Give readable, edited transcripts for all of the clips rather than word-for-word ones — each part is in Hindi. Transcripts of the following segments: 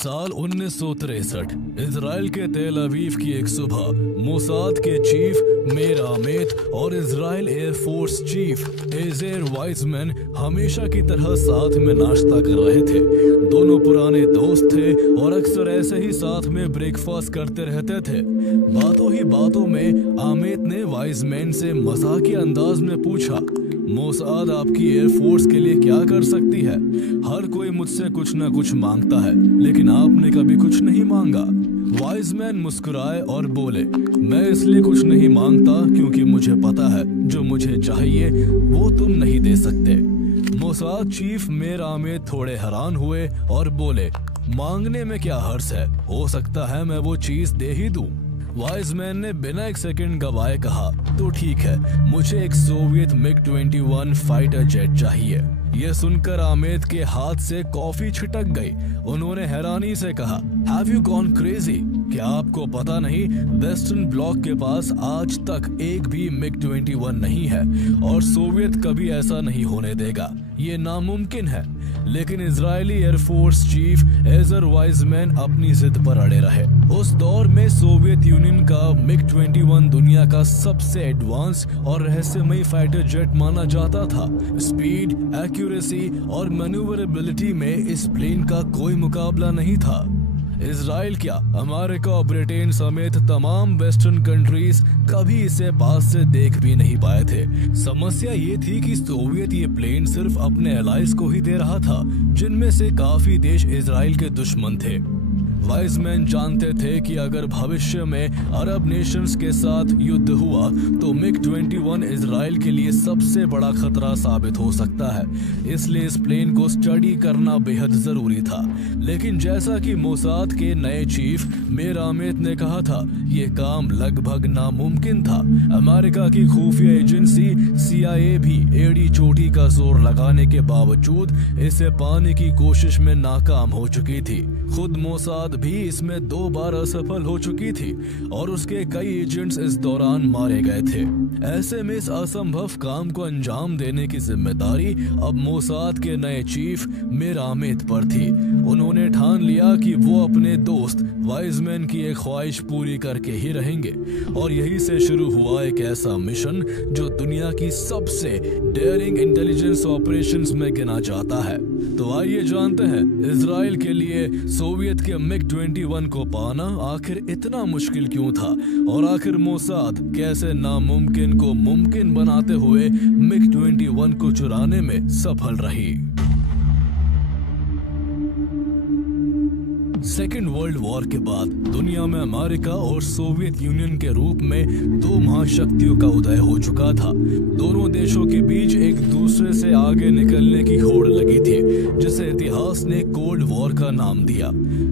साल 1963 इजराइल के तेल अवीव की एक सुबह मोसाद के चीफ मेर आमेत और Israel air force chief Ezer Weizman हमेशा की तरह साथ में नाश्ता कर रहे थे। दोनों पुराने दोस्त थे और अक्सर ऐसे ही साथ में ब्रेकफास्ट करते रहते थे। बातों ही बातों में आमेत ने वाइजमैन से मजाकी अंदाज में पूछा, मोसाद आपकी एयरफोर्स के लिए क्या कर सकती है? हर कोई मुझसे कुछ न कुछ मांगता है, लेकिन आपने कभी कुछ नहीं मांगा। वाइजमैन मुस्कुराए और बोले, मैं इसलिए कुछ नहीं मांगता क्योंकि मुझे पता है जो मुझे चाहिए वो तुम नहीं दे सकते। मोसाद चीफ मेर आमेत थोड़े हैरान हुए और बोले, मांगने में क्या हर्ज है, हो सकता है मैं वो चीज दे ही दूं। वाइजमैन ने बिना एक सेकंड गवाए कहा, तो ठीक है, मुझे एक सोवियत MiG-21 फाइटर जेट चाहिए। यह सुनकर आमेद के हाथ से कॉफी छिटक गई। उन्होंने हैरानी से कहा, हैव यू गॉन क्रेजी? क्या आपको पता नहीं वेस्टर्न ब्लॉक के पास आज तक एक भी MiG-21 नहीं है और सोवियत कभी ऐसा नहीं होने देगा, ये नामुमकिन है। लेकिन Israeli air force chief Ezer Weizman अपनी जिद पर अड़े रहे। उस दौर में सोवियत यूनियन का MiG-21 दुनिया का सबसे एडवांस और रहस्यमयी फाइटर जेट माना जाता था। स्पीड, एक्यूरेसी और मैन्यूवरेबिलिटी में इस प्लेन का कोई मुकाबला नहीं था। इजराइल क्या, अमेरिका और ब्रिटेन समेत तमाम वेस्टर्न कंट्रीज कभी इसे पास से देख भी नहीं पाए थे। समस्या ये थी कि सोवियत ये प्लेन सिर्फ अपने एलाइज को ही दे रहा था, जिनमें से काफी देश इजराइल के दुश्मन थे। वाइजमैन जानते थे कि अगर भविष्य में अरब नेशंस के साथ युद्ध हुआ तो MiG-21 इजराइल के लिए सबसे बड़ा खतरा साबित हो सकता है, इसलिए इस प्लेन को स्टडी करना बेहद जरूरी था। लेकिन जैसा कि मोसाद के नए चीफ मेर आमेत ने कहा था, ये काम लगभग नामुमकिन था। अमेरिका की खुफिया एजेंसी CIA भी एड़ी चोटी का जोर लगाने के बावजूद इसे पाने की कोशिश में नाकाम हो चुकी थी। खुद मोसाद भी इसमें 2 बार असफल हो चुकी थी और उसके कई एजेंट्स इस दौरान मारे गए थे। ऐसे में इस असंभव काम को अंजाम देने की जिम्मेदारी अब मोसाद के नए चीफ मेर आमेत पर थी। उन्होंने ठान लिया कि वो अपने दोस्त वाइजमैन की एक ख्वाहिश पूरी करके ही रहेंगे और यही से शुरू हुआ एक ऐसा मिशन जो दुनिया की सबसे डेयरिंग इंटेलिजेंस ऑपरेशंस में गिना जाता है। तो आइए जानते हैं इजराइल के लिए सोवियत के MiG-21 को पाना आखिर इतना मुश्किल क्यों था और आखिर मोसाद कैसे नामुमकिन को मुमकिन बनाते हुए MiG-21 को चुराने में सफल रही। सेकेंड वर्ल्ड वॉर के बाद दुनिया में अमेरिका और सोवियत यूनियन के रूप में 2 महाशक्तियों का उदय हो चुका था। दोनों देशों के बीच एक दूसरे से आगे निकलने की होड़ लगी थी, जिसे इतिहास ने कोल्ड वॉर का नाम दिया।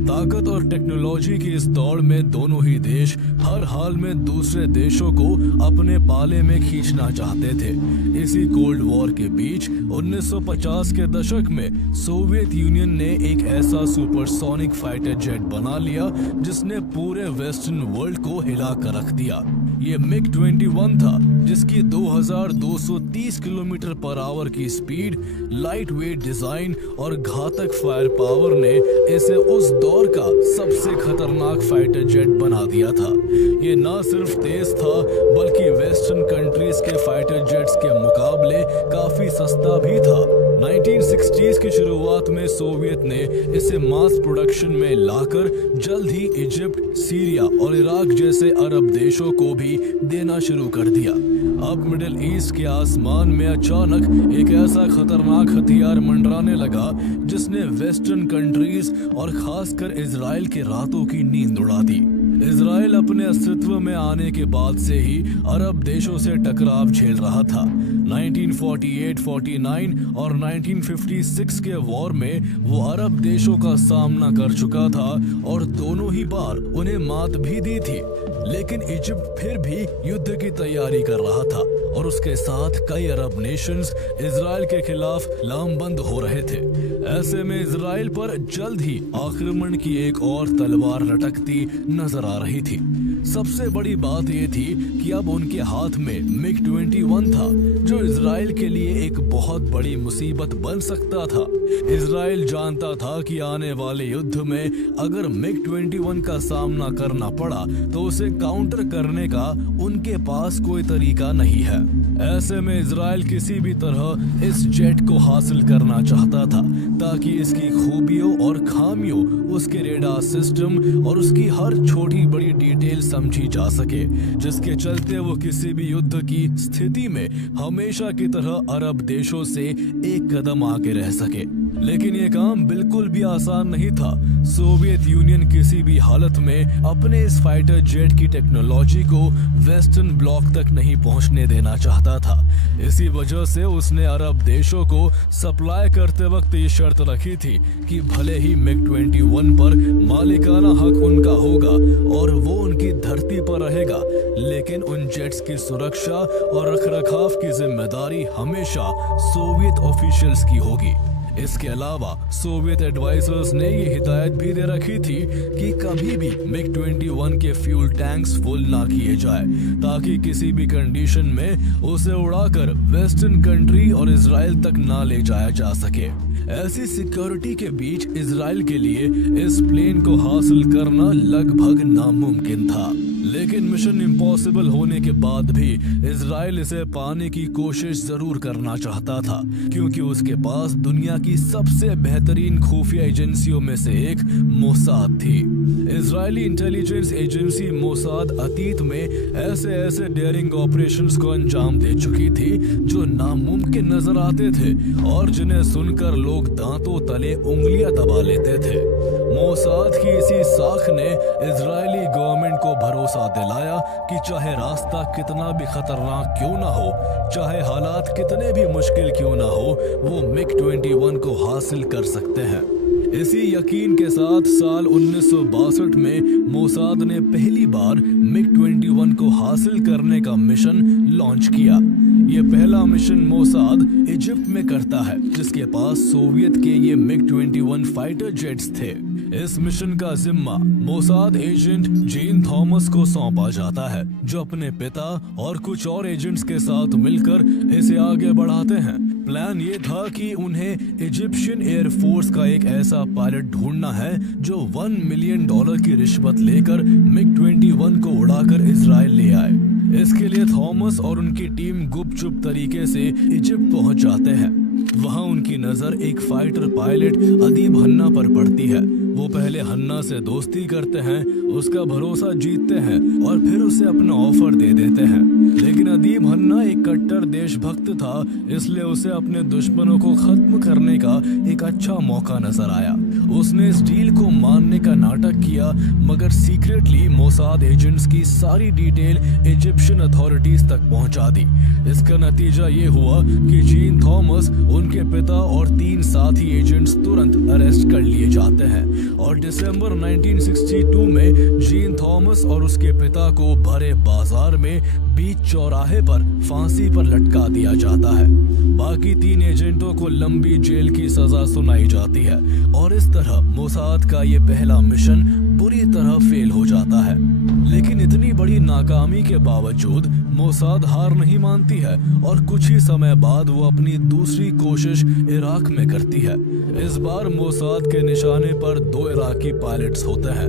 ताकत और टेक्नोलॉजी की इस दौड़ में दोनों ही देश हर हाल में दूसरे देशों को अपने पाले में खींचना चाहते थे। इसी कोल्ड वॉर के बीच 1950 के दशक में सोवियत यूनियन ने एक ऐसा सुपरसोनिक फाइटर जेट बना लिया जिसने पूरे वेस्टर्न वर्ल्ड को हिला कर रख दिया। ये MiG-21 था, जिसकी 2230 किलोमीटर पर आवर की स्पीड, लाइट वेट डिजाइन और घातक फायर पावर ने इसे उस दौर का सबसे खतरनाक फाइटर जेट बना दिया था। ये न सिर्फ तेज था बल्कि वेस्टर्न कंट्रीज के फाइटर जेट्स के मुकाबले काफी सस्ता भी था। 1960s की शुरुआत में सोवियत ने इसे मास प्रोडक्शन में लाकर जल्द ही इजिप्ट, सीरिया और इराक जैसे अरब देशों को भी देना शुरू कर दिया। अब मिडिल ईस्ट के आसमान में अचानक एक ऐसा खतरनाक हथियार मंडराने लगा जिसने वेस्टर्न कंट्रीज और खासकर इजराइल के रातों की नींद उड़ा दी। इजराइल अपने अस्तित्व में आने के बाद से ही अरब देशों से टकराव झेल रहा था। 1948, 49 और 1956 के वॉर में वो अरब देशों का सामना कर चुका था और दोनों ही बार उन्हें मात भी दी थी। लेकिन इजिप्ट फिर भी युद्ध की तैयारी कर रहा था और उसके साथ कई अरब नेशंस इजराइल के खिलाफ लामबंद हो रहे थे। ऐसे में इजराइल पर जल्द ही आक्रमण की एक और तलवार लटकती नजर आ रही थी। सबसे बड़ी बात यह थी कि अब उनके हाथ में मिग 21 था, जो इजराइल के लिए एक बहुत बड़ी मुसीबत बन सकता था। इजराइल जानता था कि आने वाले युद्ध में अगर मिग 21 का सामना करना पड़ा तो उसे काउंटर करने का उनके पास कोई तरीका नहीं है। ऐसे में इजराइल किसी भी तरह इस जेट को हासिल करना चाहता था ताकि इसकी खूबियों और खामियों, उसके रेडार सिस्टम और उसकी हर छोटी बड़ी डिटेल समझी जा सके, जिसके चलते वो किसी भी युद्ध की स्थिति में हमेशा की तरह अरब देशों से एक कदम आगे रह सके। लेकिन ये काम बिल्कुल भी आसान नहीं था। सोवियत यूनियन किसी भी हालत में अपने इस फाइटर जेट की टेक्नोलॉजी को वेस्टर्न ब्लॉक तक नहीं पहुंचने देना चाहता था। इसी वजह से उसने अरब देशों को सप्लाई करते वक्त ये शर्त रखी थी कि भले ही मिग 21 पर मालिकाना हक उनका होगा और वो उनकी धरती पर रहेगा, लेकिन उन जेट्स की सुरक्षा और रखरखाव की जिम्मेदारी हमेशा सोवियत ऑफिशियल्स की होगी। इसके अलावा सोवियत एडवाइजर्स ने ये हिदायत भी दे रखी थी कि कभी भी मिग 21 के फ्यूल टैंक्स फुल ना किए जाए, ताकि किसी भी कंडीशन में उसे उड़ाकर वेस्टर्न कंट्री और इजराइल तक ना ले जाया जा सके। ऐसी सिक्योरिटी के बीच इजराइल के लिए इस प्लेन को हासिल करना लगभग नामुमकिन था। लेकिन मिशन इम्पॉसिबल होने के बाद भी इजराइल इसे पाने की कोशिश जरूर करना चाहता था, क्योंकि उसके पास दुनिया की सबसे बेहतरीन खुफिया एजेंसियों में से एक मोसाद थी। इजरायली इंटेलिजेंस एजेंसी मोसाद अतीत में ऐसे डेयरिंग ऑपरेशंस को अंजाम दे चुकी थी जो नामुमकिन नजर आते थे और जिन्हें सुनकर लोग दांतों तले उंगलियां दबा लेते थे। मोसाद की इसी साख ने इजरायली गवर्नमेंट को भरोसा दिलाया कि चाहे रास्ता कितना भी खतरनाक क्यों ना हो, चाहे हालात कितने भी मुश्किल क्यों ना हो, वो मिग 21 को हासिल कर सकते हैं। इसी यकीन के साथ साल 1962 में मोसाद ने पहली बार मिग 21 को हासिल करने का मिशन लॉन्च किया। ये पहला मिशन मोसाद इजिप्ट में करता है, जिसके पास सोवियत के ये मिग 21 फाइटर जेट्स थे। इस मिशन का जिम्मा मोसाद एजेंट जीन थॉमस को सौंपा जाता है, जो अपने पिता और कुछ और एजेंट्स के साथ मिलकर इसे आगे बढ़ाते हैं। प्लान ये था कि उन्हें इजिप्शियन एयर फोर्स का एक ऐसा पायलट ढूंढना है जो $1 मिलियन की रिश्वत लेकर मिग 21 को उड़ाकर इजराइल ले आए। इसके लिए थॉमस और उनकी टीम गुपचुप तरीके से इजिप्ट पहुंच जाते हैं। वहां उनकी नजर एक फाइटर पायलट अदीब हन्ना पर पड़ती है। वो पहले हन्ना से दोस्ती करते हैं, उसका भरोसा जीतते हैं और फिर उसे अपना ऑफर दे देते हैं। लेकिन अदीब हन्ना एक कट्टर देशभक्त था, इसलिए उसे अपने दुश्मनों को खत्म करने का एक अच्छा मौका नजर आया। उसने इस डील को मानने का नाटक किया, मगर सीक्रेटली मोसाद एजेंट्स की सारी डिटेल इजिप्शियन अथॉरिटीज तक पहुंचा दी। इसका नतीजा ये हुआ कि जीन थॉमस, उनके पिता और 3 साथी एजेंट्स तुरंत अरेस्ट कर लिए जाते हैं और दिसंबर 1962 में जीन थॉमस और उसके पिता को भरे बाजार में बीच चौराहे पर फांसी पर लटका दिया जाता है। बाकी 3 एजेंटों को लंबी जेल की सजा सुनाई जाती है और इस तरह मोसाद का ये पहला मिशन बुरी तरह फेल हो जाता है। लेकिन इतनी बड़ी नाकामी के बावजूद मोसाद हार नहीं मानती है और कुछ ही समय बाद वो अपनी दूसरी कोशिश इराक में करती है। इस बार मोसाद के निशाने पर 2 इराकी पायलट्स होते हैं।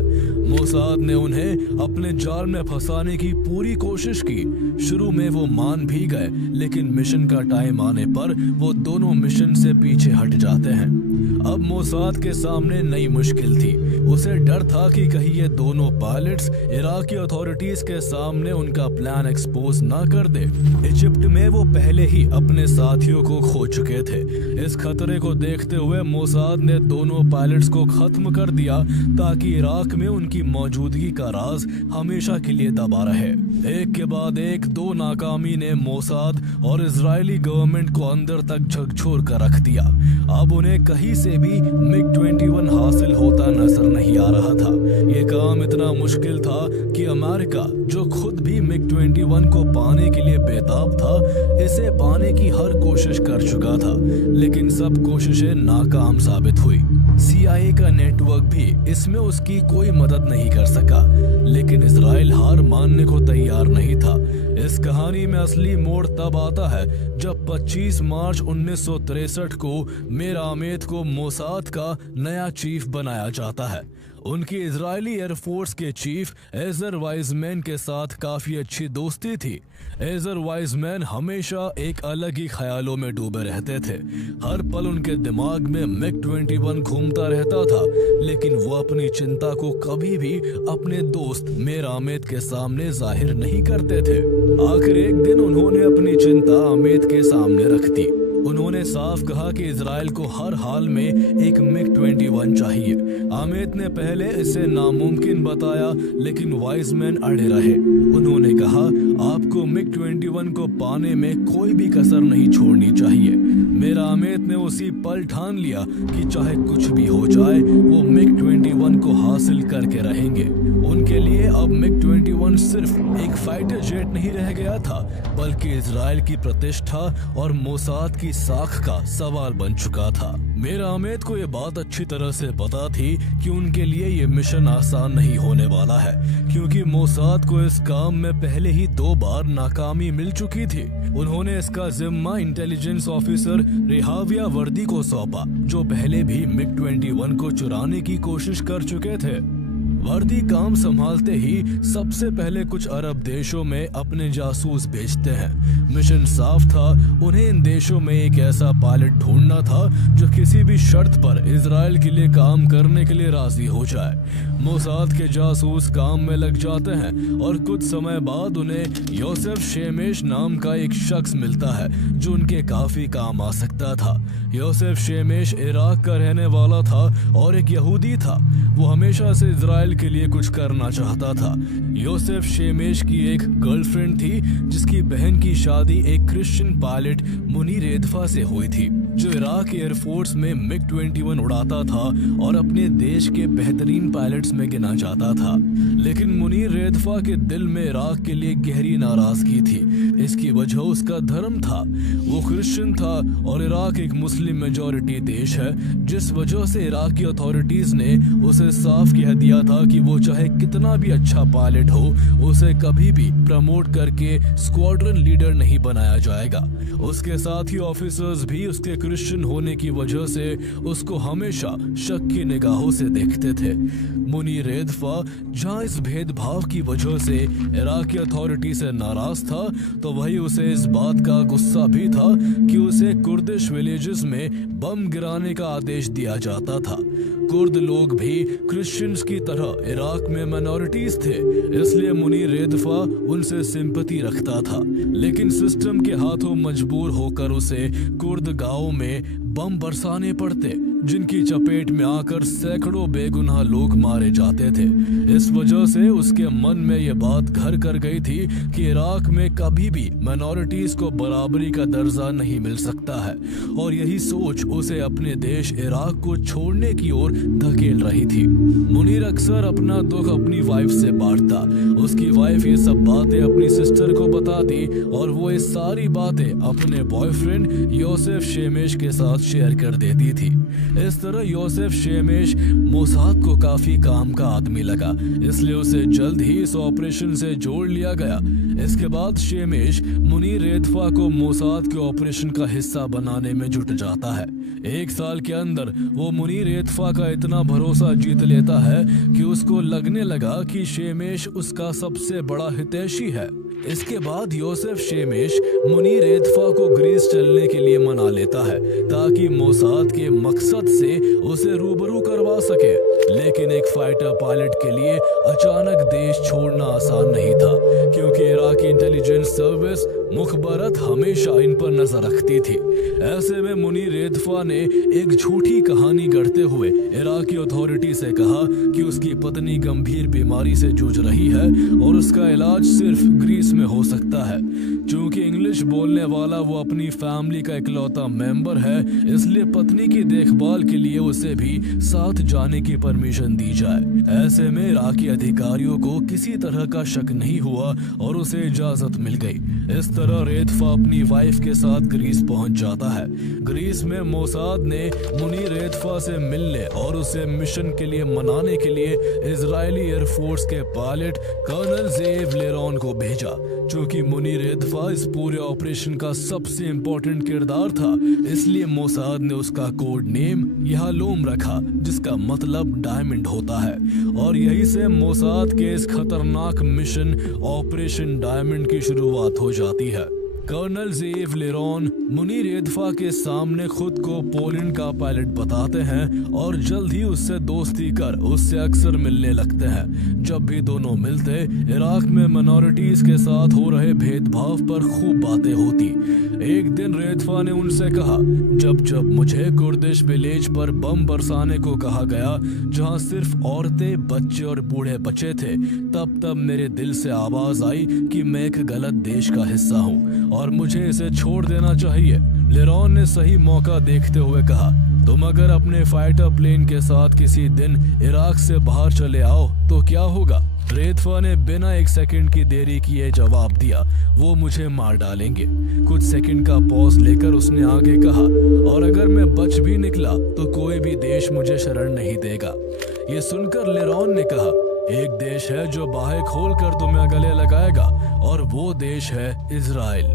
मोसाद ने उन्हें अपने जाल में फंसाने की पूरी कोशिश की। शुरू में वो मान भी गए, लेकिन मिशन का टाइम आने पर वो दोनों मिशन से पीछे हट जाते हैं। अब मोसाद के सामने नई मुश्किल थी। उसे डर था कि कहीं ये दोनों पायलट्स इराकी अथॉरिटीज के सामने उनका प्लान एक्सपोज ना कर दे। इजिप्ट में वो पहले ही अपने साथियों को खो चुके थे। इस खतरे को देखते हुए मोसाद ने दोनों पायलट्स को खत्म कर दिया ताकि इराक में उनकी मौजूदगी का राज हमेशा के लिए दबा रहे। एक के बाद एक 2 नाकामी ने मोसाद और इजरायली गवर्नमेंट को अंदर तक झकझोर कर रख दिया। अब उन्हें कहीं से भी मिग 21 हासिल होता नजर नहीं आ रहा था। ये काम इतना मुश्किल था कि अमेरिका, जो खुद भी MiG-21 को पाने के लिए बेताब था, इसे पाने की हर कोशिश कर चुका था, लेकिन सब कोशिशें नाकाम साबित हुई। CIA का नेटवर्क भी इसमें उसकी कोई मदद नहीं कर सका, लेकिन इजराइल हार मानने को तैयार नहीं था। इस कहानी में असली मोड़ तब आता है जब 25 मार्च 1963 को मीर आमेद को मोसाद का नया चीफ बनाया जाता है। उनकी इजरायली एयरफोर्स के चीफ एजर वाइजमैन के साथ काफी अच्छी दोस्ती थी। एजर वाइजमैन हमेशा एक अलग ही ख्यालों में डूबे रहते थे। हर पल उनके दिमाग में MiG-21 घूमता रहता था, लेकिन वो अपनी चिंता को कभी भी अपने दोस्त मीर आमेद के सामने जाहिर नहीं करते थे। आखिर एक दिन उन्होंने अपनी चिंता आमेद के सामने रख दी। उन्होंने साफ कहा कि इजराइल को हर हाल में एक MiG-21 चाहिए। आमेद ने पहले इसे नामुमकिन बताया, लेकिन वाइजमैन अड़े रहे। उन्होंने कहा, आपको MiG-21 को पाने में कोई भी कसर नहीं छोड़नी चाहिए। मीर आमेद ने उसी पल ठान लिया कि चाहे कुछ भी हो जाए, वो MiG-21 को हासिल करके रहेंगे। उनके लिए अब MiG-21 सिर्फ एक फाइटर जेट नहीं रह गया था, बल्कि इजराइल की प्रतिष्ठा और मोसाद की साख का सवाल बन चुका था। मीर आमेद को ये बात अच्छी तरह से पता थी कि उनके लिए ये मिशन आसान नहीं होने वाला है, क्योंकि मोसाद को इस काम में पहले ही 2 बार नाकामी मिल चुकी थी। उन्होंने इसका जिम्मा इंटेलिजेंस ऑफिसर रिहाविया वर्दी को सौंपा, जो पहले भी MiG-21 को चुराने की कोशिश कर चुके थे। वर्दी काम संभालते ही सबसे पहले कुछ अरब देशों में अपने जासूस भेजते हैं। मिशन साफ था, उन्हें इन देशों में एक ऐसा पायलट ढूंढना था जो किसी भी शर्त पर इजराइल के लिए काम करने के लिए राजी हो जाए। मोसाद के जासूस काम में लग जाते हैं और कुछ समय बाद उन्हें योसेफ शेमेश नाम का एक शख्स मिलता है जो उनके काफी काम आ सकता था। योसेफ शेमेश इराक का रहने वाला था और एक यहूदी था। वो हमेशा से इजराइल के लिए कुछ करना चाहता था। योसेफ शेमेश की एक गर्लफ्रेंड थी जिसकी बहन की शादी एक क्रिश्चियन पायलट मुनीर रेदफा से हुई थी, जो इराक एयरफोर्स में MiG-21 उड़ाता था और अपने देश के बेहतरीन पायलट्स में गिना जाता था। लेकिन मुनीर रेदफा के दिल में इराक के लिए गहरी नाराजगी थी। इसकी वजह उसका धर्म था। वो क्रिश्चियन था और इराक एक मुस्लिम मेजॉरिटी देश है, जिस वजह से इराकी अथॉरिटीज ने उसे साफ कह दिया था कि वो चाहे कितना भी अच्छा पायलट हो, उसे कभी भी प्रमोट करके स्क्वाड्रन लीडर नहीं बनाया जाएगा। उसके साथ ही ऑफिसर्स भी उसके क्रिश्चियन होने की वजह से उसको हमेशा शक की निगाहों से देखते थे। मुनीर रेदफा जहां इस भेदभाव की वजह से इराकी अथॉरिटी से नाराज था, तो वही उसे इस बात का गुस्सा भी था कि उसे कुर्दिश विलेजेस में बम गिराने का आदेश दिया जाता था। कुर्द लोग भी क्रिश्चियंस की तरह इराक में माइनॉरिटीज थे, इसलिए मुनीर रेदफा उनसे सिंपैथी रखता था। लेकिन सिस्टम के हाथों मजबूर होकर उसे कुर्द गांवों में बम बरसाने पड़ते, जिनकी चपेट में आकर सैकड़ों बेगुनाह लोग मारे जाते थे। इस वजह से उसके मन में यह बात घर कर गई थी कि इराक में कभी भी माइनॉरिटीज को बराबरी का दर्जा नहीं मिल सकता है, और यही सोच उसे अपने देश इराक को छोड़ने की ओर धकेल रही थी। मुनीर अक्सर अपना दुख अपनी वाइफ से बांटता। उसकी वाइफ ये सब बातें अपनी सिस्टर को बताती और वो ये सारी बातें अपने बॉयफ्रेंड योसेफ शेमेश के साथ शेयर कर देती थी। इस तरह योसेफ शेमेश मोसाद को काफी काम का आदमी लगा, इसलिए उसे जल्द ही इस ऑपरेशन से जोड़ लिया गया। इसके बाद शेमेश मुनीर रेदफा को मोसाद के ऑपरेशन का हिस्सा बनाने में जुट जाता है। 1 साल के अंदर वो मुनीर रेदफा का इतना भरोसा जीत लेता है कि उसको लगने लगा कि शेमेश उसका सबसे बड़ा हितैषी है। इसके बाद योसेफ शेमेश मुनीर रेदफा को ग्रीस चलने के लिए मना लेता है, ताकि मोसाद के मकसद से उसे रूबरू करवा सके। लेकिन एक फाइटर पायलट के लिए अचानक देश छोड़ना आसान नहीं था, क्योंकि इराकी इंटेलिजेंस सर्विस मुखबरत हमेशा इन पर नजर रखती थी। ऐसे में मुनीर रेदफा ने एक झूठी कहानी गढ़ते हुए इराकी अथॉरिटी से कहा कि उसकी पत्नी गंभीर बीमारी से जूझ रही है और उसका इलाज सिर्फ ग्रीस में हो सकता है। चूंकि इंग्लिश बोलने वाला वो अपनी फैमिली का इकलौता मेंबर है, इसलिए पत्नी की देखभाल के लिए उसे भी साथ जाने की परमिशन परमिशन दी जाए। ऐसे में इराकी अधिकारियों को किसी तरह का शक नहीं हुआ और उसे इजाजत मिल गई। इस तरह रेदफा अपनी वाइफ के साथ ग्रीस पहुंच जाता है। ग्रीस में मोसाद ने मुनीर रेदफा से मिलने और उसे मिशन के लिए मनाने के लिए इजरायली एयरफोर्स के पायलट कर्नल जेव लेरॉन को भेजा। चूंकि मुनीर रेदफा इस पूरे ऑपरेशन का सबसे इम्पोर्टेंट किरदार था, इसलिए मोसाद ने उसका कोड नेम यहालोम रखा, जिसका मतलब डायमंड होता है। और यही से मोसाद के इस खतरनाक मिशन ऑपरेशन डायमंड की शुरुआत हो जाती है। कर्नल जेव लेरॉन मुनीर रेदफा के सामने खुद को पोलैंड का पायलट बताते हैं और जल्द ही उससे दोस्ती कर उससे अक्सर मिलने लगते हैं। जब भी दोनों मिलते, इराक में माइनॉरिटीज के साथ हो रहे भेदभाव पर खूब बातें होती। एक दिन रेदफा ने उनसे कहा, जब जब मुझे कुर्दिश विलेज पर बम बरसाने को कहा गया जहां सिर्फ औरतें, बच्चे और बूढ़े बचे थे, तब तब मेरे दिल से आवाज आई कि मैं एक गलत देश का हिस्सा हूँ और मुझे इसे छोड़ देना चाहिए। लेरॉन ने सही मौका देखते हुए कहा, तुम अगर अपने फाइटर प्लेन के साथ किसी दिन इराक से बाहर चले आओ तो क्या होगा? रेदफा ने बिना एक सेकंड की देरी किए जवाब दिया, वो मुझे मार डालेंगे। कुछ सेकंड का पॉज लेकर उसने आगे कहा, और अगर मैं बच भी निकला तो कोई भी देश मुझे शरण नहीं देगा। ये सुनकर लेरॉन ने कहा, एक देश है जो बाहें खोलकर तुम्हें गले लगाएगा और वो देश है इजराइल।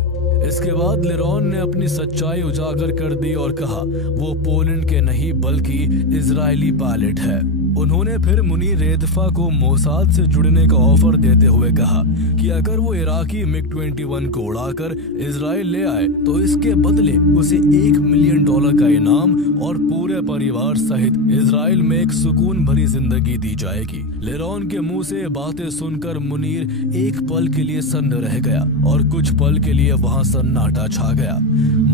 इसके बाद लेरॉन ने अपनी सच्चाई उजागर कर दी और कहा, वो पोलैंड के नहीं बल्कि इजरायली पायलट है। उन्होंने फिर मुनीर रेदफा को मोसाद से जुड़ने का ऑफर देते हुए कहा कि अगर वो इराकी MiG-21 को उड़ाकर इजराइल ले आए तो इसके बदले उसे $1 मिलियन का इनाम और पूरे परिवार सहित इजराइल में एक सुकून भरी जिंदगी दी जाएगी। लेरॉन के मुंह से बातें सुनकर मुनीर एक पल के लिए सन्न रह गया और कुछ पल के लिए वहां सन्नाटा छा गया।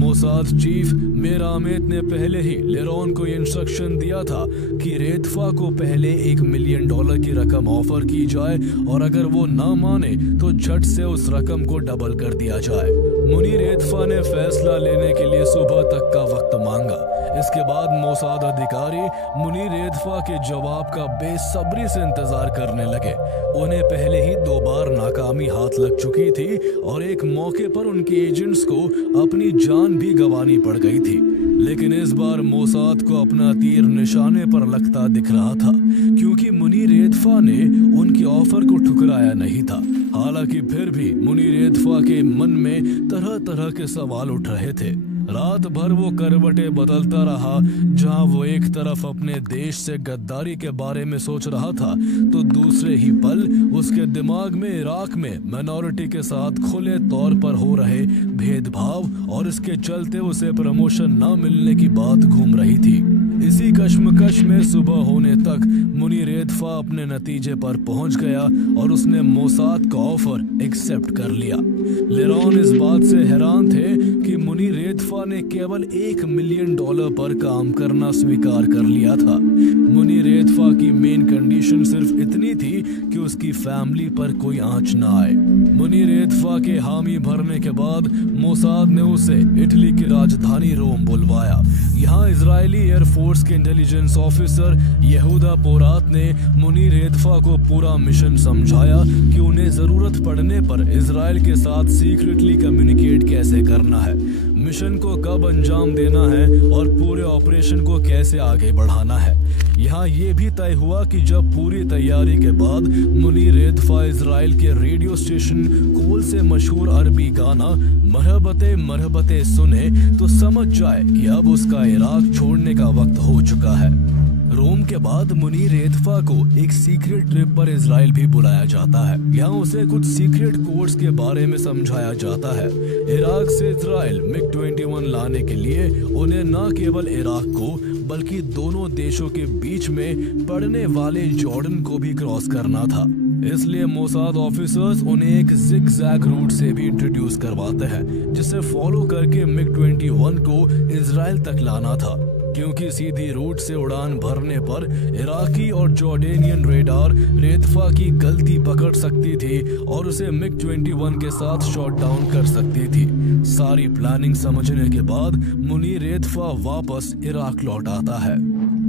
मोसाद चीफ मेरामेत ने पहले ही लेरॉन को इंस्ट्रक्शन दिया था कि रेदफा को पहले $1 मिलियन की रकम ऑफर की जाए और अगर वो ना माने तो झट से उस रकम को डबल कर दिया जाए। मुनीर रेदफा ने फैसला लेने के लिए सुबह तक का वक्त मांगा। इसके बाद मोसाद अधिकारी मुनीर रेदफा के जवाब का बेसब्री से इंतजार करने लगे। उन्हें पहले ही 2 बार नाकामी हाथ लग चुकी थी और एक मौके पर उनके एजेंट्स को अपनी जान भी गंवानी पड़ गई थी। लेकिन इस बार मोसाद को अपना तीर निशाने पर लगता दिख रहा था, क्योंकि मुनीर रेदफा ने उनके ऑफर को ठुकराया नहीं था। हालांकि फिर भी मुनीर रेदफा के मन में तरह तरह के सवाल उठ रहे थे। रात भर वो करवटें बदलता रहा। जहां वो एक तरफ अपने देश से गद्दारी के बारे में सोच रहा था, तो दूसरे ही पल उसके दिमाग में इराक में माइनॉरिटी के साथ खुले तौर पर हो रहे भेदभाव और इसके चलते उसे प्रमोशन न मिलने की बात घूम रही थी। इसी कश्मकश में सुबह होने तक मुनीर रेदफा अपने नतीजे पर पहुंच गया और उसने मोसाद का ऑफर एक्सेप्ट कर लिया। लेरॉन इस बात से हैरान थे कि मुनीर रेदफा ने केवल $1 मिलियन पर काम करना स्वीकार कर लिया था। मुनीर रेदफा की मेन कंडीशन सिर्फ इतनी थी कि उसकी फैमिली पर कोई आंच न आए। मुनीर रेदफा के हामी भरने के बाद मोसाद ने उसे इटली की राजधानी रोम बुलवाया। यहाँ इजरायली एयरफोर्स के इंटेलिजेंस ऑफिसर यहूदा पोरात ने मुनीर रेदफा को पूरा मिशन समझाया कि उन्हें जरूरत पड़ने पर इजराइल के साथ सीक्रेटली कम्युनिकेट कैसे करना है, मिशन को कब अंजाम देना है और पूरे ऑपरेशन को कैसे आगे बढ़ाना है। यहाँ ये भी तय हुआ कि जब पूरी तैयारी के बाद मुनीर रेदफा इजराइल के रेडियो स्टेशन कोल से मशहूर अरबी गाना मरहबते मरहबते सुने तो समझ जाए कि अब उसका इराक छोड़ने का वक्त हो चुका है। रोम के बाद मुनीर रेदफा को एक सीक्रेट ट्रिप पर इजराइल भी बुलाया जाता है। यहाँ उसे कुछ सीक्रेट कोड्स के बारे में समझाया जाता है। इराक से इजराइल MiG-21 लाने के लिए उन्हें न केवल इराक को बल्कि दोनों देशों के बीच में पड़ने वाले जॉर्डन को भी क्रॉस करना था। इसलिए मोसाद ऑफिसर्स उन्हें एक जिग-जैग रूट से भी इंट्रोड्यूस करवाते हैं, जिसे फॉलो करके MiG-21 को इजराइल तक लाना था, क्योंकि सीधी रूट से उड़ान भरने पर इराकी और जॉर्डेनियन रेडार रेदफा की गलती पकड़ सकती थी और उसे MiG-21 के साथ शॉट डाउन कर सकती थी। सारी प्लानिंग समझने के बाद मुनीर रेदफा वापस इराक लौट आता है।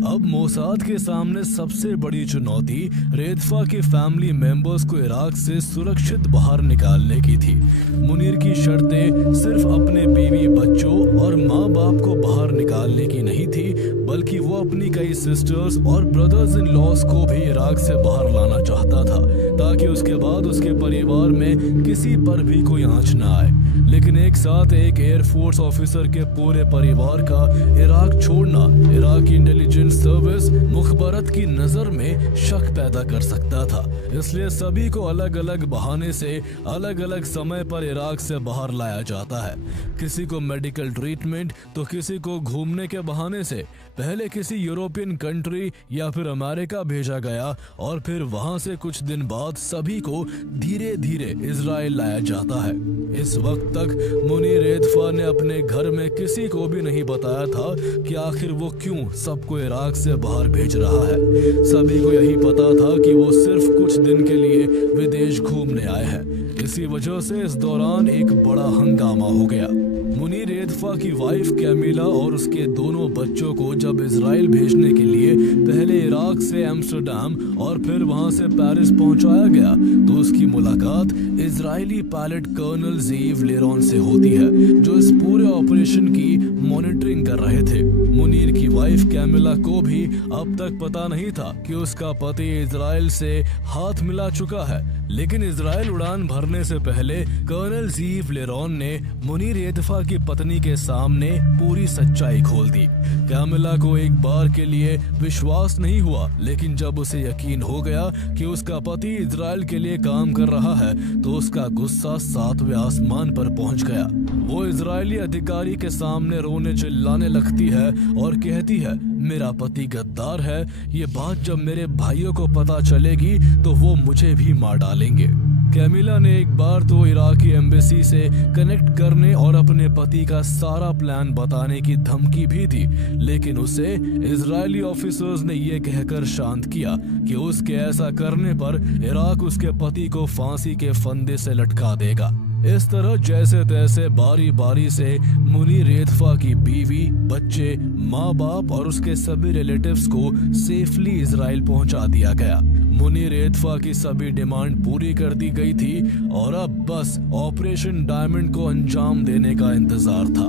अब मोसाद के सामने सबसे बड़ी चुनौती रेदफा के फैमिली मेंबर्स को इराक से सुरक्षित बाहर निकालने की थी। मुनीर की शर्तें सिर्फ अपने बीवी बच्चों और माँ बाप को बाहर निकालने की नहीं थी, बल्कि वो अपनी कई सिस्टर्स और ब्रदर्स इन लॉस को भी इराक से बाहर लाना चाहता था, ताकि उसके बाद उसके परिवार में किसी पर भी कोई आंच न आए। लेकिन एक साथ एक एयरफोर्स ऑफिसर के पूरे परिवार का इराक छोड़ना इराकी इंटेलिजेंस सर्विस मुखबरत की नजर में शक पैदा कर सकता था। इसलिए सभी को अलग अलग बहाने से अलग अलग समय पर इराक से बाहर लाया जाता है। किसी को मेडिकल ट्रीटमेंट तो किसी को घूमने के बहाने से पहले किसी यूरोपियन कंट्री या फिर अमेरिका भेजा गया और फिर वहां से कुछ दिन बाद सभी को धीरे धीरे इजराइल लाया जाता है। इस वक्त तक मुनीर रेदफा ने अपने घर में किसी को भी नहीं बताया था कि आखिर वो क्यों सबको इराक से बाहर भेज रहा है। सभी को यही पता था कि वो सिर्फ कुछ दिन के लिए विदेश घूमने आए हैं। इसी वजह से इस दौरान एक बड़ा हंगामा हो गया। मुनीर रेदफा की वाइफ कैमिला और उसके दोनों बच्चों को जब इजराइल भेजने के लिए पहले इराक से एम्स्टर्डम और फिर वहां से पेरिस पहुंचाया गया, तो उसकी मुलाकात इजरायली पायलट कर्नल ज़ीव लेरॉन से होती है, जो इस पूरे ऑपरेशन की मॉनिटरिंग कर रहे थे। मुनीर की वाइफ कैमिला को भी अब तक पता नहीं था कि उसका पति इजराइल से हाथ मिला चुका है। लेकिन इजराइल उड़ान भरने से पहले कर्नल ज़ीव लेरॉन ने मुनीर रेदफा की पत्नी के सामने पूरी सच्चाई खोल दी। कैमिला को एक बार के लिए विश्वास नहीं हुआ, लेकिन जब उसे यकीन हो गया कि उसका पति इजराइल के लिए काम कर रहा है, तो उसका गुस्सा 7वें आसमान पर पहुंच गया। वो इजरायली अधिकारी के सामने रोने चिल्लाने लगती है और कहती है, मेरा पति गद्दार है। ये बात जब मेरे भाइयों को पता चलेगी तो वो मुझे भी मार डालेंगे। कैमिला ने एक बार तो इराकी एम्बेसी से कनेक्ट करने और अपने पति का सारा प्लान बताने की धमकी भी दी, लेकिन उसे इजरायली ऑफिसर्स ने यह कहकर शांत किया कि उसके ऐसा करने पर इराक उसके पति को फांसी के फंदे से लटका देगा। इस तरह जैसे तैसे बारी बारी से मुनीर रेदफा की बीवी, बच्चे, माँ बाप और उसके सभी रिलेटिव्स को सेफली इजराइल पहुंचा दिया गया। मुनीर रेदफा की सभी डिमांड पूरी कर दी गई थी और अब बस ऑपरेशन डायमंड को अंजाम देने का इंतजार था।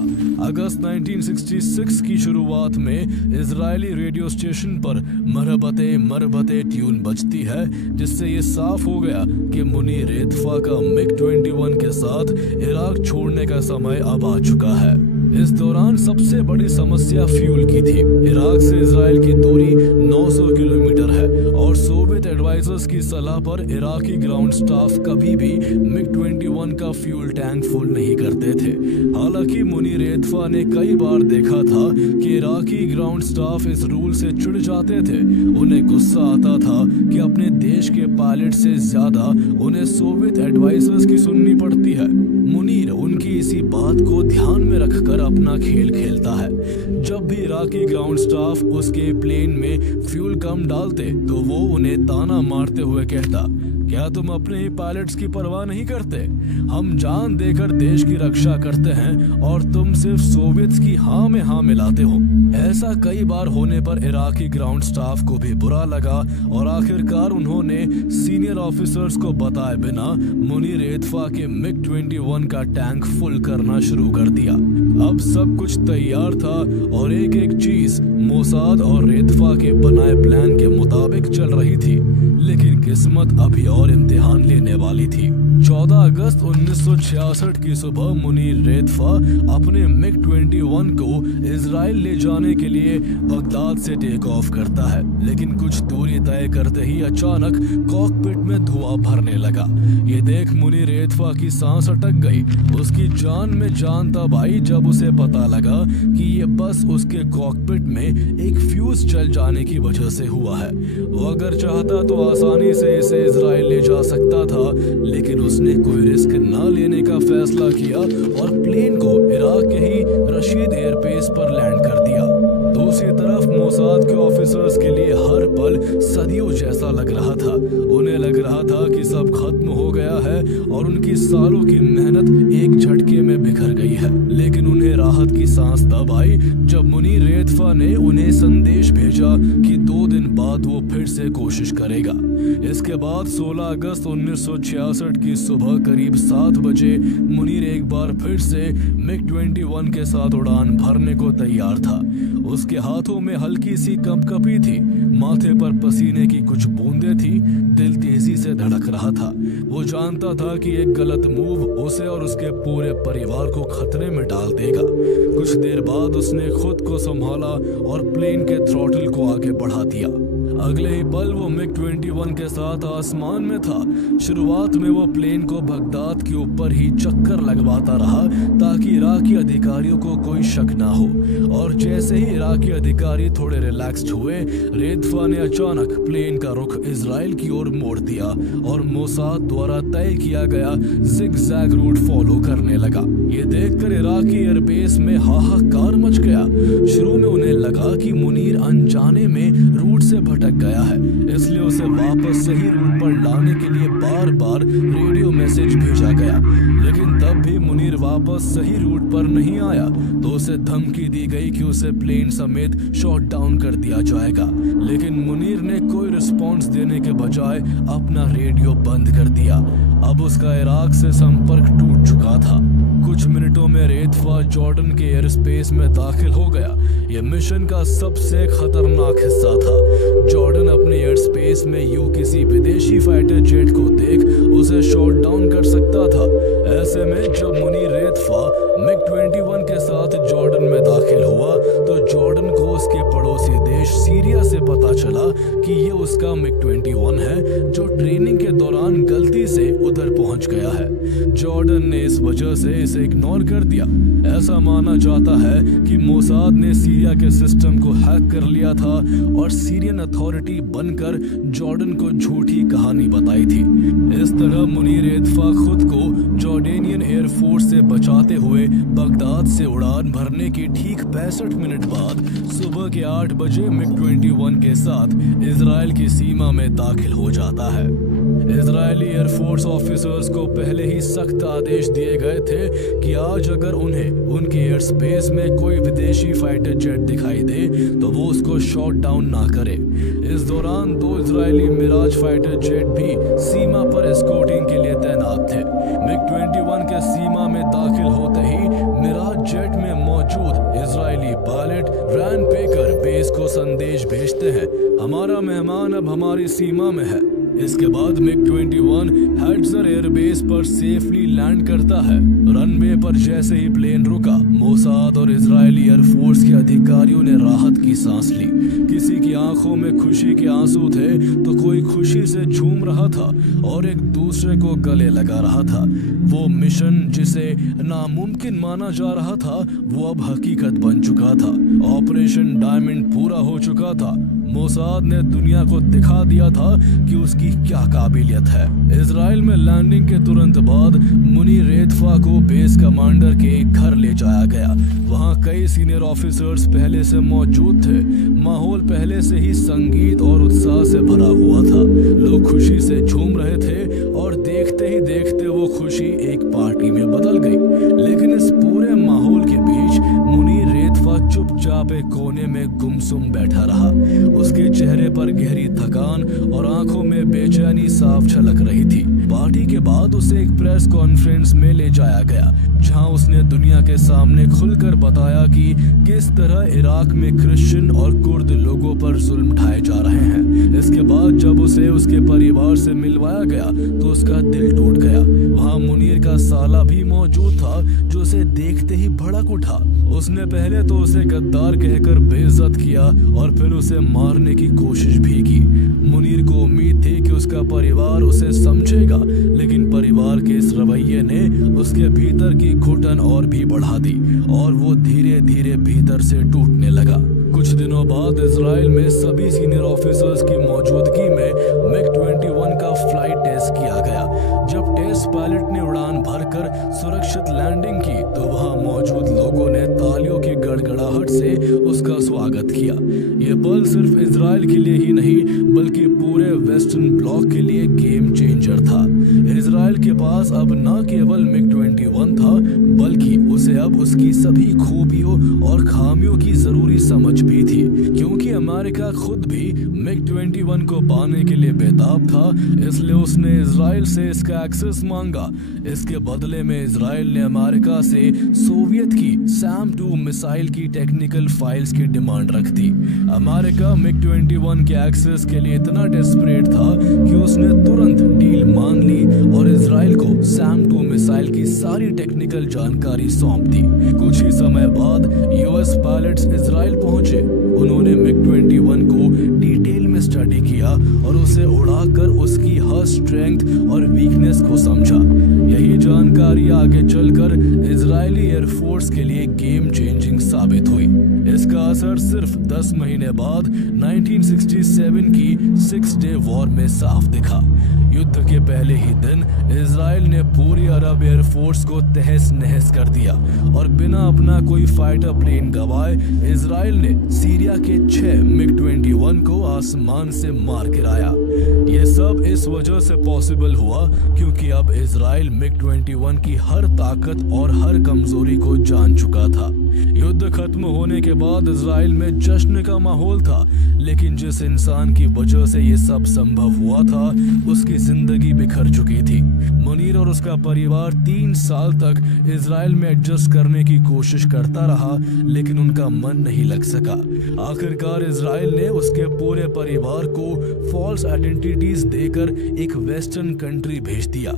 अगस्त 1966 की शुरुआत में इजरायली रेडियो स्टेशन पर मरहबते मरहबते ट्यून बजती है, जिससे ये साफ हो गया कि मुनीर रेदफा का मिग-21 के साथ इराक छोड़ने का समय अब आ चुका है। इस दौरान सबसे बड़ी समस्या फ्यूल की थी। इराक से इजराइल की दूरी 900 किलोमीटर है और सोवियत एडवाइजर्स की सलाह पर इराकी ग्राउंड स्टाफ कभी भी मिग-21 का फ्यूल टैंक फुल नहीं करते थे। हालांकि मुनीर रेदफा ने कई बार देखा था कि इराकी ग्राउंड स्टाफ इस रूल से चिढ़ जाते थे। उन्हें गुस्सा आता था कि अपने देश के पायलट से ज्यादा उन्हें सोवियत एडवाइजर्स की सुननी पड़ती है। मुनीर उनकी इसी बात को ध्यान में रखकर अपना खेल खेलता है। जब भी इराकी ग्राउंड स्टाफ उसके प्लेन में फ्यूल कम डालते, तो वो उन्हें ताना मारते हुए कहता, क्या तुम अपने ही पायलट्स की परवाह नहीं करते? हम जान देकर देश की रक्षा करते हैं और तुम सिर्फ सोवियत की हाँ में हाँ मिलाते हो। ऐसा कई बार होने पर इराकी ग्राउंड स्टाफ को भी बुरा लगा और आखिरकार उन्होंने सीनियर ऑफिसर्स को बताए बिना मुनीर रेदफा के मिग-21 का टैंक फुल करना शुरू कर दिया। अब सब कुछ तैयार था और एक एक चीज मोसाद और रेदफा के बनाए प्लान के मुताबिक चल रही थी, लेकिन किस्मत अभी और इम्तिहान लेने वाली थी। 14 अगस्त 1966 की सुबह मुनीर रेदफा अपने मिग-21 को इजराइल ले जाने के लिए बगदाद से टेक ऑफ करता है, लेकिन कुछ दूरी तय करते ही अचानक कॉकपिट में धुआं भरने लगा। ये देख मुनीर रेदफा की सांस अटक गई। उसकी जान में जान तब आई जब उसे पता लगा कि ये बस उसके कॉकपिट में एक फ्यूज जल जाने की वजह से हुआ है। वो अगर चाहता तो आसानी से इसे इजराइल ले जा सकता था, लेकिन उसने कोई रिस्क न लेने का फैसला किया और प्लेन को इराक के ही रशीद एयरबेस पर लैंड कर दिया। दूसरी तरफ मोसाद के ऑफिसर्स के लिए हर पल सदियों जैसा लग रहा था। उन्हें लग रहा था कि सब खत्म हो गया है और उनकी सालों की मेहनत एक झटके में बिखर गई है। लेकिन उन्हें राहत की सांस तब आई जब मुनीर रेतफा ने उन्हें संदेश भेजा कि 2 दिन बाद वो फिर से कोशिश करेगा। इसके बाद 16 अगस्त 1966 की सुबह करीब 7 बजे मुनीर एक बार फिर से MiG-21 के साथ उड़ान भरने को तैयार था। उसके हाथों में हल्की सी कंपकपी थी, माथे पर पसीने की कुछ बूंदें थी, दिल तेजी से धड़क रहा था। वो जानता था कि एक गलत मूव उसे और उसके पूरे परिवार को खतरे में डाल देगा। कुछ देर बाद उसने खुद को संभाला और प्लेन के थ्रॉटल को आगे बढ़ा दिया। अगले ही पल वो MiG-21 के साथ आसमान में था। शुरुआत में वो प्लेन को बगदाद के ऊपर ही चक्कर लगवाता रहा ताकि इराकी अधिकारियों को कोई शक ना हो, और जैसे ही इराकी अधिकारी थोड़े रिलैक्स्ड हुए, रेतफा ने अचानक प्लेन का रुख इजराइल की ओर मोड़ दिया और मोसाद द्वारा तय किया गया जिग-जैग रूट फॉलो करने लगा। ये देखकर इराकी एयरबेस में हाहाकार मच गया। शुरू में उन्हें लगा कि मुनीर अनजाने में रूट से भटक गया है, इसलिए उसे वापस सही रूट पर लाने के लिए बार बार रेडियो मैसेज भेजा गया। लेकिन तब भी मुनीर वापस सही रूट पर नहीं आया तो उसे धमकी दी गई कि उसे प्लेन समेत शॉट डाउन कर दिया जाएगा। लेकिन मुनीर ने कोई रिस्पॉन्स देने के बजाय अपना रेडियो बंद कर दिया। अब उसका इराक से संपर्क टूट चुका था। कुछ मिनटों में रेतफा जॉर्डन के एयर स्पेस में दाखिल हो गया। यह मिशन का सबसे खतरनाक हिस्सा था। जॉर्डन अपने एयर स्पेस में यूं किसी विदेशी फाइटर जेट को देख उसे शॉट डाउन कर सकता था। ऐसे में जब मुनीर रेतफा MiG-21 के साथ जॉर्डन में दाखिल हुआ तो जॉर्डन को उसके पड़ोसी देश सीरिया से पता चला कि ये उसका MiG-21 है जो ट्रेनिंग के दौरान गलती से उधर पहुंच गया है। जॉर्डन ने इस वजह से इसे इग्नोर कर दिया। ऐसा माना जाता है कि मोसाद ने सीरिया के सिस्टम को हैक कर लिया था और सीरियन अथॉरिटी बनकर जॉर्डन को झूठी कहानी बताई थी। इस तरह मुनीर रेतफा खुद को जॉर्डेनियन एयरफोर्स से बचाते हुए बगदाद से उड़ान भरने की ठीक 65 मिनट बाद सुबह के 8 बजे MiG-21 के साथ इजराइल की सीमा में दाखिल हो जाता है। इजरायली एयरफोर्स ऑफिसर्स को पहले ही सख्त आदेश दिए गए थे कि आज अगर उन्हें उनके एयर स्पेस में कोई विदेशी फाइटर जेट दिखाई दे तो वो उसको शॉट डाउन ना करे। इस दौरान 2 इजरायली मिराज फाइटर जेट भी सीमा पर एस्कॉर्टिंग के लिए तैनात थे। MiG-21 के सीमा में दाखिल होते ही मिराज जेट में मौजूद इजरायली पायलट रैन पेकर बेस को संदेश भेजते हैं, हमारा मेहमान अब हमारी सीमा में है। इसके बाद MiG-21 हेडजर एयरबेस पर सेफली लैंड करता है। रनवे पर जैसे ही प्लेन रुका, मोसाद और इजरायली एयरफोर्स के अधिकारियों ने राहत की सांस ली। किसी की आंखों में खुशी के आंसू थे तो कोई खुशी से झूम रहा था और एक दूसरे को गले लगा रहा था। वो मिशन जिसे नामुमकिन माना जा रहा था वो अब हकीकत बन चुका था। ऑपरेशन डायमंड पूरा हो चुका था। मोसाद ने दुनिया को दिखा दिया था कि उसकी क्या काबिलियत है। इजराइल में लैंडिंग के तुरंत बाद मुनीर रेतफा को बेस कमांडर के एक घर ले जाया गया। वहां कई सीनियर ऑफिसर्स पहले से मौजूद थे। माहौल पहले से ही संगीत और उत्साह से भरा हुआ था। लोग खुशी से झूम रहे थे और देखते ही देखते वो खुशी एक पार्टी में बदल गई। लेकिन इस पूरे माहौल के बीच मुनीर रेतफा चुपचाप एक कोने में गुमसुम बैठा रहा। उसके चेहरे पर गहरी थकान और आंखों में बेचैनी साफ झलक रही थी। पार्टी के बाद उसे एक प्रेस कॉन्फ्रेंस में ले जाया गया जहां उसने दुनिया के सामने खुलकर बताया कि किस तरह इराक में क्रिश्चियन और कुर्द लोगों पर जुल्म ढाए जा रहे हैं। इसके बाद जब उसे उसके परिवार से मिलवाया गया तो उसका दिल टूट गया। वहां मुनीर का साला भी मौजूद था जो उसे देखते ही भड़क उठा। उसने पहले तो उसे गद्दार कहकर बेइज्जत किया और फिर उसे मारने की कोशिश भी की। मुनीर को उम्मीद थी कि उसका परिवार उसे समझेगा, लेकिन परिवार के इस रवैये ने उसके भीतर की घुटन और भी बढ़ा दी और वो धीरे धीरे भीतर से टूटने लगा। कुछ दिनों बाद इजराइल में सभी सीनियर ऑफिसर्स की मौजूदगी में MiG-21 का फ्लाइट टेस्ट किया गया। जब टेस्ट पायलट ने उड़ान भरकर सुरक्षित लैंडिंग की तो वहां मौजूद लोगों ने तालियों की गड़गड़ाहट से उसका स्वागत किया। ये वेस्टर्न ब्लॉक के लिए गेम चेंजर था। इजराइल के पास अब न केवल MiG-21 था, बल्कि उसे अब उसकी सभी खूबियों और खामियों की जरूरी समझ भी थी, क्योंकि अमेरिका खुद भी MiG-21 को पाने के लिए बेताब था। इसलिए उसने इजराइल से इसका एक्सेस मांगा। इसके बदले में इजराइल ने अमेरिका से सोवियत की SAM-2 मिसाइल की टेक्निकल फाइल्स की डिमांड रख दी। अमेरिका MiG-21 के एक्सेस के लिए इतना डेस्परेट था कि उसने तुरंत डील मान ली और इजराइल को SAM-2 मिसाइल की सारी टेक्निकल जानकारी सौंप दी। कुछ ही समय बाद US पायलट्स इजराइल पहुंचे। उन्होंने MiG-21 को डिटेल में स्टडी किया और उसे उड़ाकर उसकी हर स्ट्रेंथ और वीकनेस को समझा। यही जानकारी आगे चलकर इजरायली एयरफोर्स के लिए गेम चेंजिंग साबित हुई। इसका असर सिर्फ 10 महीने बाद 1967 की 6 डे वॉर में साफ दिखा। युद्ध के पहले ही दिन इजराइल ने पूरी अरब एयरफोर्स को तहस नहस कर दिया और बिना अपना कोई फाइटर प्लेन गवाए इजराइल ने सीरिया के 6 MiG-21 को आसमान से मार गिराया। ये सब इस वजह से पॉसिबल हुआ क्योंकि अब इजराइल MiG-21 की हर ताकत और हर कमजोरी को जान चुका था। युद्ध खत्म होने के बाद इजराइल में जश्न का माहौल था, लेकिन जिस इंसान की वजह से ये सब संभव हुआ था उसकी जिंदगी बिखर चुकी थी। मुनीर और उसका परिवार 3 साल तक इजराइल में एडजस्ट करने की कोशिश करता रहा, लेकिन उनका मन नहीं लग सका। आखिरकार इजराइल ने उसके पूरे परिवार को फॉल्स आइडेंटिटीज देकर एक वेस्टर्न कंट्री भेज दिया।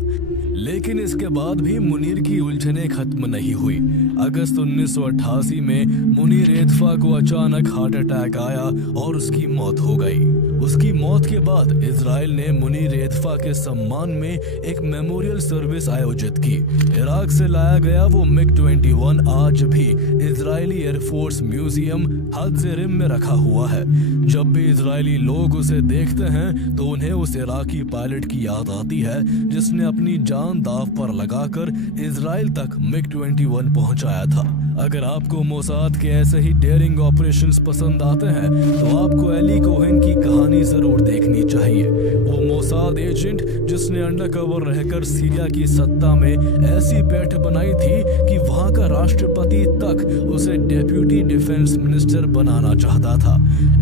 लेकिन इसके बाद भी मुनीर की उलझनें खत्म नहीं हुई। अगस्त 1988 में मुनीर एतफा को अचानक हार्ट अटैक आया और उसकी मौत हो गई। उसकी मौत के बाद इजराइल ने मुनीर एतफा के सम्मान में एक मेमोरियल सर्विस आयोजित की। इराक से लाया गया वो MiG-21 आज भी इजरायली एयरफोर्स म्यूजियम हद-ए-रिम में रखा हुआ है। जब भी इजरायली लोग उसे देखते हैं तो उन्हें उस इराकी पायलट की याद आती है जिसने अपनी जान दांव पर लगाकर इजराइल तक MiG-21 पहुंचाया था। अगर आपको मोसाद के ऐसे ही डेयरिंग ऑपरेशंस पसंद आते हैं तो आपको एली कोहेन की कहानी जरूर देखनी चाहिए। वो मोसाद एजेंट जिसने अंडरकवर रहकर सीरिया की सत्ता में ऐसी पैठ बनाई थी कि वहां का राष्ट्रपति तक उसे डेप्यूटी डिफेंस मिनिस्टर बनाना चाहता था।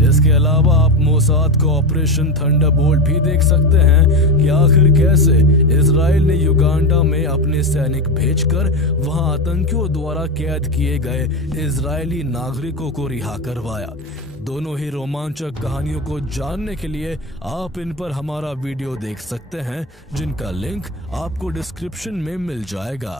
इसके अलावा आप मोसाद को ऑपरेशन थंडरबोल्ट भी देख सकते हैं कि आखिर कैसे इजराइल ने युगांडा में अपने सैनिक भेजकर वहां आतंकियों द्वारा कैद किए गए इजरायली नागरिकों को रिहा करवाया। दोनों ही रोमांचक कहानियों को जानने के लिए आप इन पर हमारा वीडियो देख सकते हैं, जिनका लिंक आपको डिस्क्रिप्शन में मिल जाएगा।